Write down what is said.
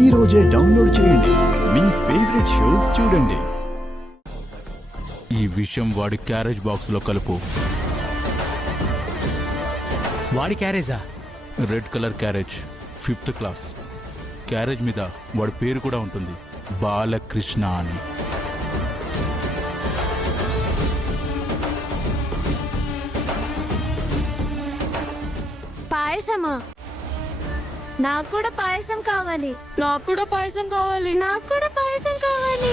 ఈ రోజే డౌన్లోడ్ చేయండి. మీ ఫేవరెట్ షోస్ చూడండి. ఈ విషయం వాడి క్యారేజ్ బాక్స్ లో కలుపు. వాడి క్యారేజా? Red colour carriage, 5th class. Carriage మీద వాడి పేరు కూడా ఉంటుంది, బాలకృష్ణ అని. పాయసమా? నాకు కూడా పాయసం కావాలి. నాకు కూడా పాయసం కావాలి. నాకు కూడా పాయసం కావాలి.